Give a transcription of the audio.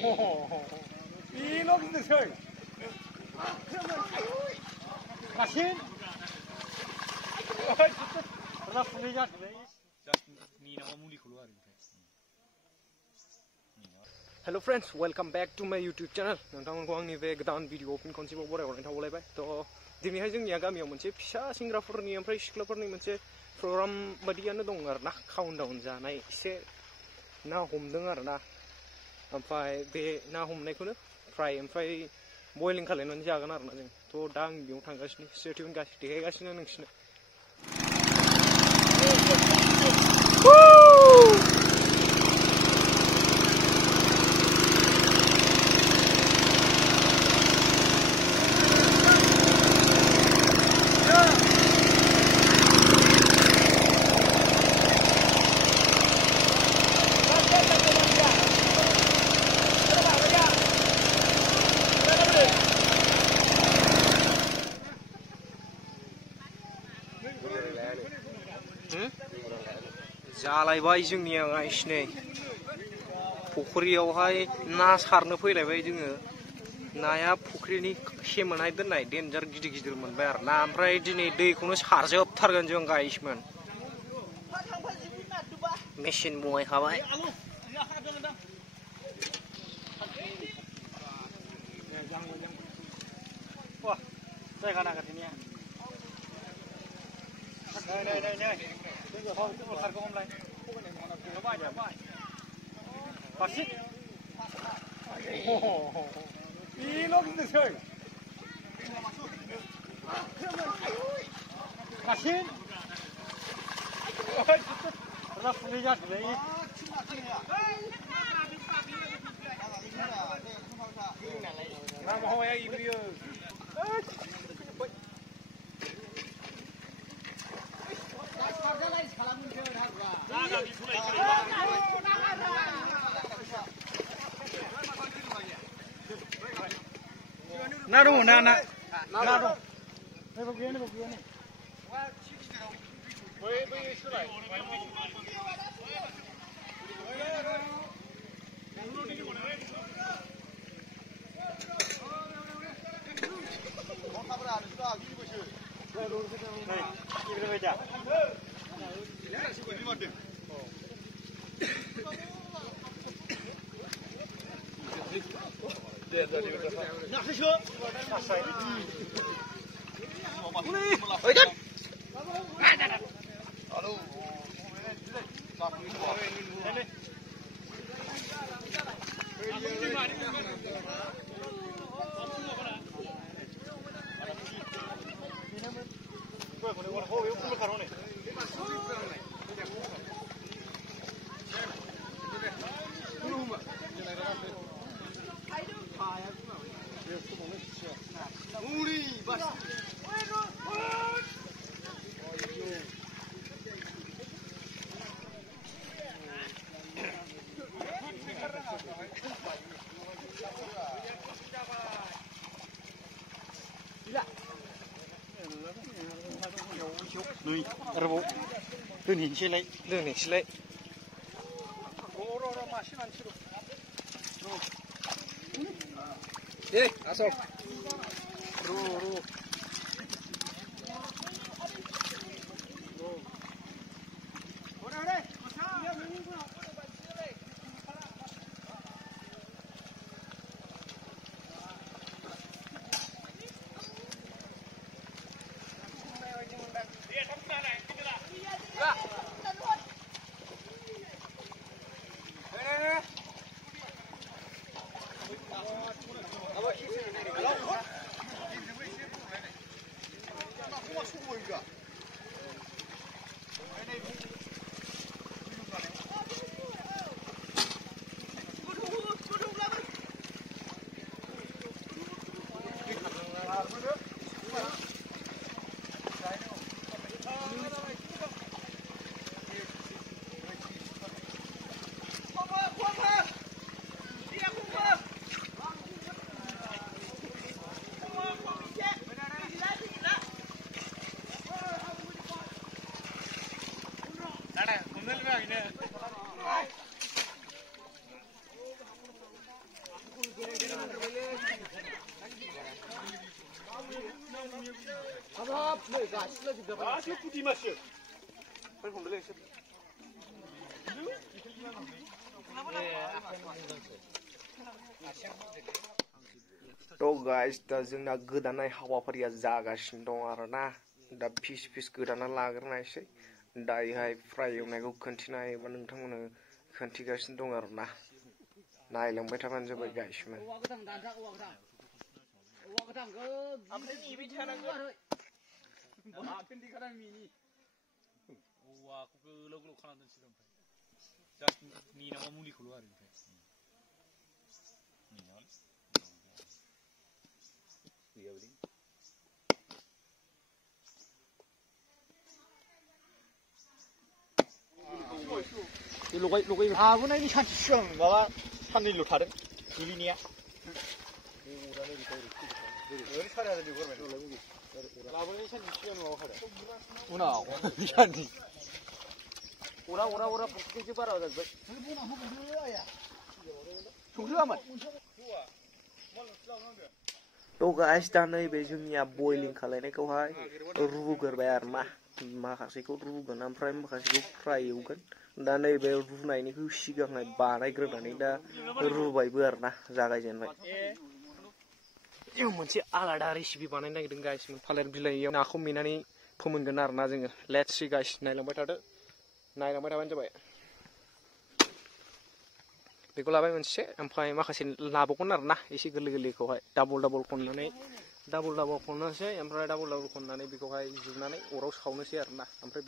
이놈들 가신 나 분위기가 Hello friends, welcome back to my YouTube channel. नोंथांमोनखौ आंनि बे गोदान भिडिअ फिन खनसेबाव बरायहरनाय थाबावलायबाय। थ' दिनैहाय जोंनिया गामियाव मोनसे फिसा सेंग्राफोरनि ओमफ्राय सिख्लाफोरनि मोनसे प्रग्राम बादियानो दं आरोना, काउन्टडाउन जानाय एसे ना हमदों आरोना। ओमफ्राय बे ना हमनायखौनो फ्राय ओमफ्राय बयलिं खालामनानै जागोन आरोना जों। थ' दा आं बेयाव थांगासिनो, स्टेटिउन देखायगासिनो नोंसिनो। जालायबाय जोंनिया गाइसनै फुख्रियावहाय ना सारनो फैलायबाय जोङो। नाया फुख्रिनि सेमोनहाय दोननाय देन्जार गिदिर गिदिर मोनबाय आरो ना। ओमफ्राय दिनै दैखौनो सारजोबथारगोन जों गाइसमोन। मेचिन बहायखाबाय। जायगा नागिरदोंनिया नै जोङो सारखौ हमलाय फारसे 이놈들을 가신 나 분위기가 나 먹어야 이브리요 나 dong na dong đây vào kia này bây giờ lại Nuôi, rau, đơn hình xe lấy. Đi, aso. Ru. तो गाइस दा जोंना गोदानाय हाबाफारिया जागासिनो दं आरोना दा फिस गोदाना लाग्रोनायसै दायोहाय फ्राय एवनायखौ खोन्थिना एबा नोंथांमोननो खोन्थिगासिनो दं आरोना नायलांबाय थाबानो जाबाय गाइसमोन लगाय लाबोनायनि सानसे सिगां माबा साननैल' थादों गोलैनाया लाबोनायनि सानसे सिगां माबाखादों उनाव साननै अरा फुख्रिजों बारा जाजोब्बाय संख्रि होआमोन तो गाइस दा नैबे जोंनिया बयलिं खालायनायखौहाय रुग्रोबाय आरोना माखासेखौ रुगोन ओमफ्राय माखासेखौ फ्राय एवगोन दा नैबे रुनायनिखौ सिगांहाय बानायग्रोनानै दा रुबायबो आरोना जागायजेनबाय मोनसे आलादा रेसिपि बानायनो नागिरदों गाइस थालिर बिलाइयाव नाखौ मेनानै फोमोनगोन आरोना जोङो लेट्स सी गाइस नायलांबाय थाबानो जाबाय बेखौ लाबाय मोनसे ओमफ्राय माखासे लाबावगोन आरोना एसे गोरलैखौहाय डाबल खननानै खननोसै ओमफ्राय डाबल खननानै बेखौहाय जुनानै अराव सावनोसै आरोना ओमफ्राय